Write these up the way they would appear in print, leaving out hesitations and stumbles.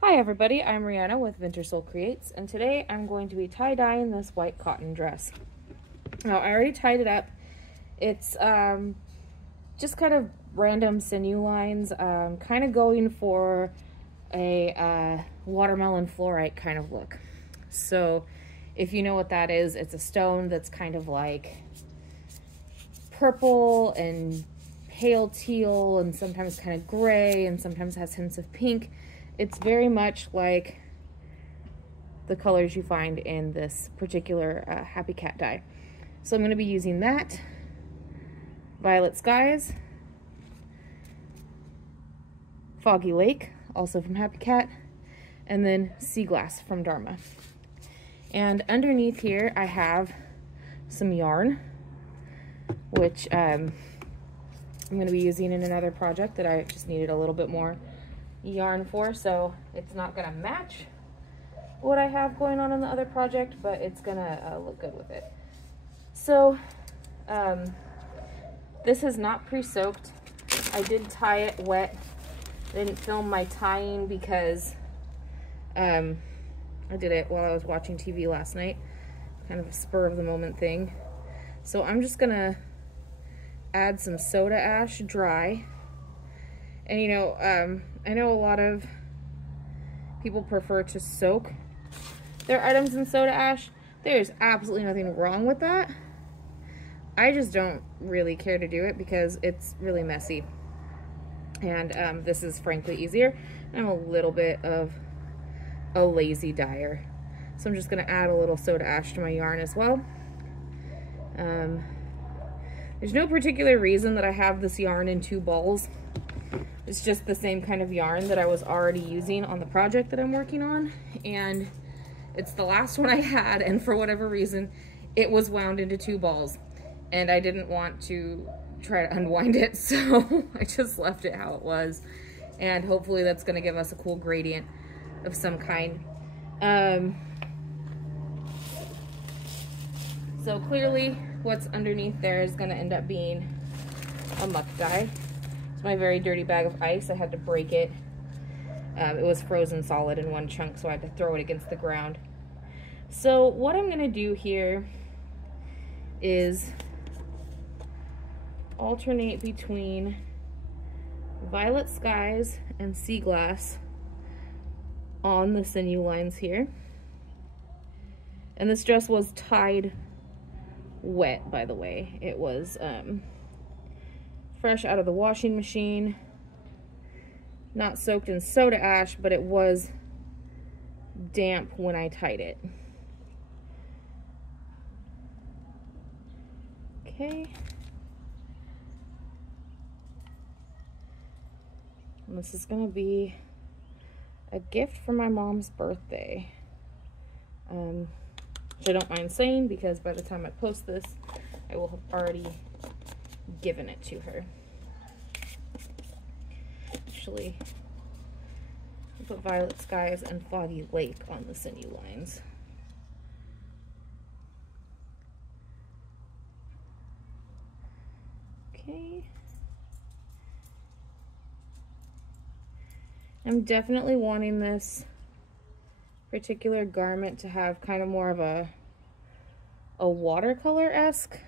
Hi everybody, I'm Rihanna with Vinter Soul Creates, and today I'm going to be tie-dyeing this white cotton dress. Now, I already tied it up. It's just kind of random sinew lines, kind of going for a watermelon fluorite kind of look. So, if you know what that is, it's a stone that's kind of like purple and pale teal and sometimes kind of gray and sometimes has hints of pink. It's very much like the colors you find in this particular Happy Cat dye. So I'm going to be using that, Violet Skies, Foggy Lake, also from Happy Cat, and then Sea Glass from Dharma. And underneath here I have some yarn, which I'm going to be using in another project that I just needed a little bit more yarn for, so it's not going to match what I have going on in the other project, but it's going to look good with it. So this is not pre-soaked. I did tie it wet. I didn't film my tying because I did it while I was watching TV last night, kind of a spur of the moment thing. So I'm just going to add some soda ash dry. And you know, I know a lot of people prefer to soak their items in soda ash. There's absolutely nothing wrong with that. I just don't really care to do it because it's really messy. And this is frankly easier. I'm a little bit of a lazy dyer. So I'm just going to add a little soda ash to my yarn as well. There's no particular reason that I have this yarn in 2 balls. It's just the same kind of yarn that I was already using on the project that I'm working on, and it's the last one I had, and for whatever reason it was wound into 2 balls and I didn't want to try to unwind it, so I just left it how it was, and hopefully that's going to give us a cool gradient of some kind. So clearly what's underneath there is going to end up being a muck dye. It's my very dirty bag of ice. I had to break it. It was frozen solid in one chunk, so I had to throw it against the ground. So what I'm going to do here is alternate between Violet Skies and Sea Glass on the sinew lines here. And this dress was tied wet, by the way. It was fresh out of the washing machine, not soaked in soda ash, but it was damp when I tied it. Okay. And this is going to be a gift for my mom's birthday. Which I don't mind saying because by the time I post this, I will have already given it to her. Actually, I'll put Violet Skies and Foggy Lake on the sinew lines. Okay. I'm definitely wanting this particular garment to have kind of more of a watercolor-esque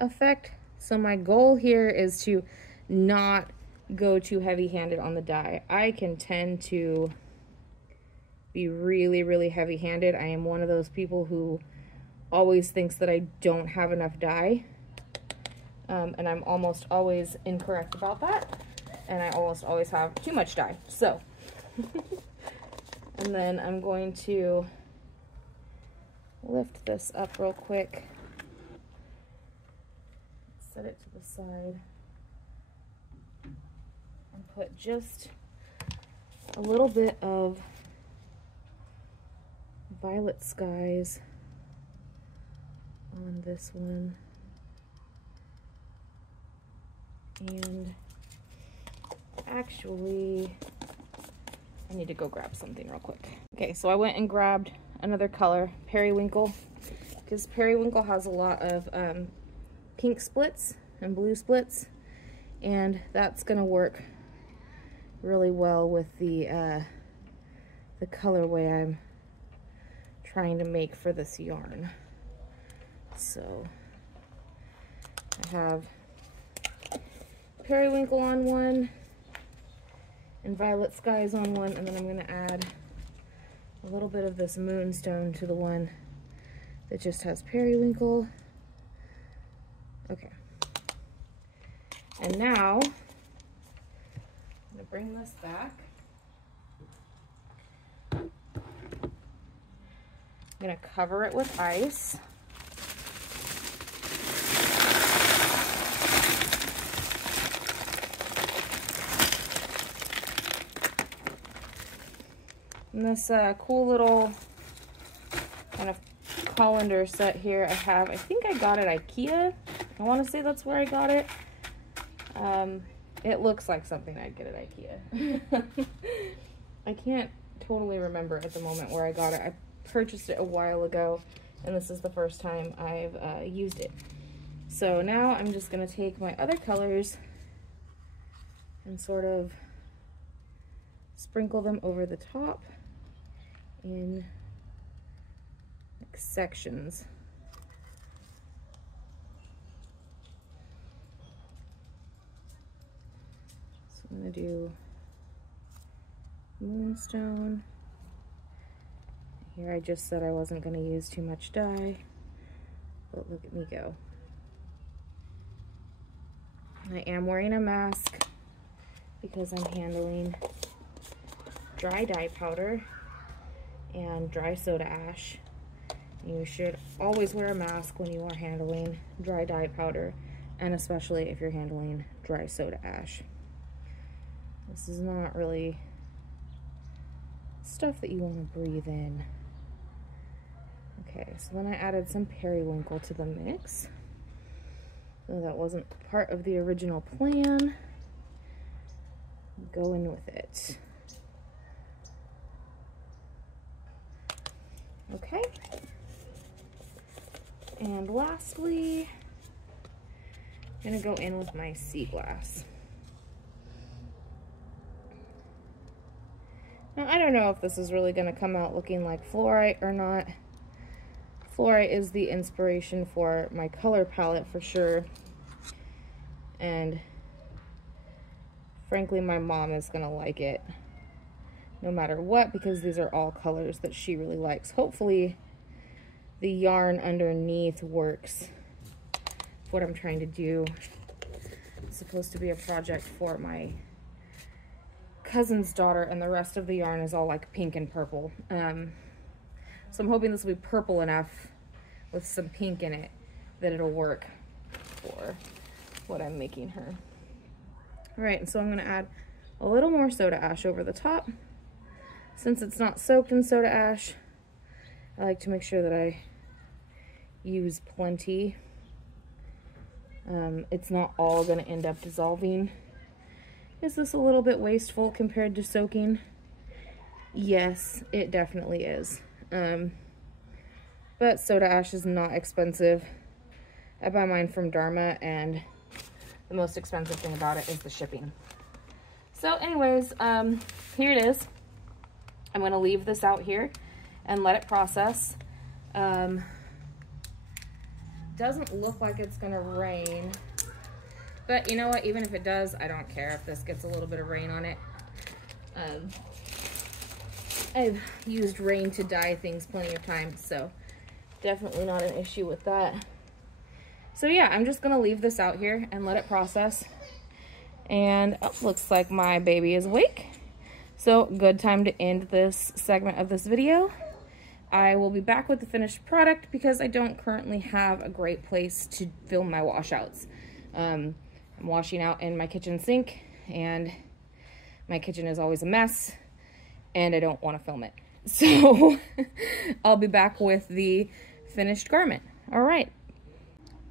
effect. So my goal here is to not go too heavy-handed on the dye. I can tend to be really, really heavy-handed. I am one of those people who always thinks that I don't have enough dye. And I'm almost always incorrect about that. And I almost always have too much dye. So, and then I'm going to lift this up real quick. Set it to the side and put just a little bit of Violet Skies on this one, and actually I need to go grab something real quick. Okay, so I went and grabbed another color, Periwinkle, because Periwinkle has a lot of pink splits and blue splits, and that's gonna work really well with the the colorway I'm trying to make for this yarn. So I have periwinkle on one and violet skies on one, and then I'm going to add a little bit of this moonstone to the one that just has periwinkle. Okay. And now I'm going to bring this back. I'm going to cover it with ice. And this cool little kind of colander set here I think I got it at IKEA. I want to say that's where I got it. It looks like something I'd get at IKEA. I can't totally remember at the moment where I got it. I purchased it a while ago, and this is the first time I've used it. So now I'm just going to take my other colors and sort of sprinkle them over the top in like sections. So I'm going to do moonstone. Here I just said I wasn't going to use too much dye, but look at me go. I am wearing a mask because I'm handling dry dye powder and dry soda ash. You should always wear a mask when you are handling dry dye powder, and especially if you're handling dry soda ash. This is not really stuff that you want to breathe in. Okay, so then I added some periwinkle to the mix. So that wasn't part of the original plan. Go in with it. Okay. And lastly, I'm gonna go in with my sea glass. Now, I don't know if this is really gonna come out looking like fluorite or not. Fluorite is the inspiration for my color palette for sure. And frankly, my mom is gonna like it no matter what, because these are all colors that she really likes. Hopefully the yarn underneath works for what I'm trying to do. It's supposed to be a project for my cousin's daughter, and the rest of the yarn is all like pink and purple. So I'm hoping this will be purple enough with some pink in it that it'll work for what I'm making her. All right, and so I'm gonna add a little more soda ash over the top. Since it's not soaked in soda ash, I like to make sure that I use plenty. It's not all gonna end up dissolving. Is this a little bit wasteful compared to soaking? Yes, it definitely is. But soda ash is not expensive. I buy mine from Dharma, and the most expensive thing about it is the shipping. So anyways, here it is. I'm gonna leave this out here and let it process. Doesn't look like it's gonna rain, but you know what, even if it does, I don't care if this gets a little bit of rain on it. I've used rain to dye things plenty of times, so definitely not an issue with that. So yeah, I'm just gonna leave this out here and let it process. And oh, looks like my baby is awake. So good time to end this segment of this video. I will be back with the finished product because I don't currently have a great place to film my washouts. I'm washing out in my kitchen sink, and my kitchen is always a mess, and I don't want to film it. So I'll be back with the finished garment. All right.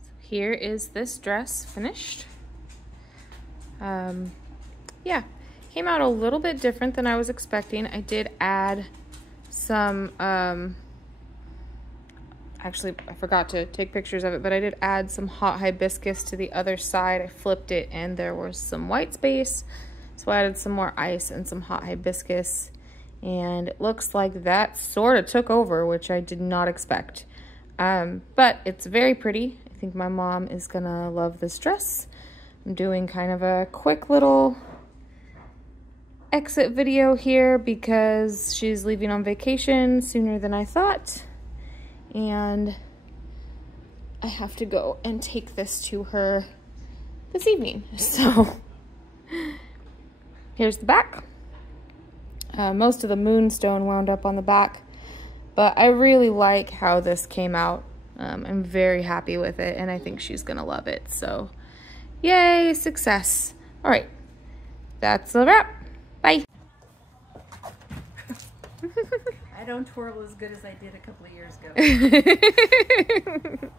So here is this dress finished. Yeah, came out a little bit different than I was expecting. I did add some, actually I forgot to take pictures of it, but I did add some hot hibiscus to the other side. I flipped it and there was some white space, so I added some more ice and some hot hibiscus And it looks like that sort of took over, which I did not expect. But it's very pretty. I think my mom is gonna love this dress. I'm doing kind of a quick little exit video here because she's leaving on vacation sooner than I thought. And I have to go and take this to her this evening. So here's the back. Most of the moonstone wound up on the back, but I really like how this came out. I'm very happy with it, and I think she's gonna love it. So yay, success. All right, that's a wrap. Bye. I don't twirl as good as I did a couple of years ago.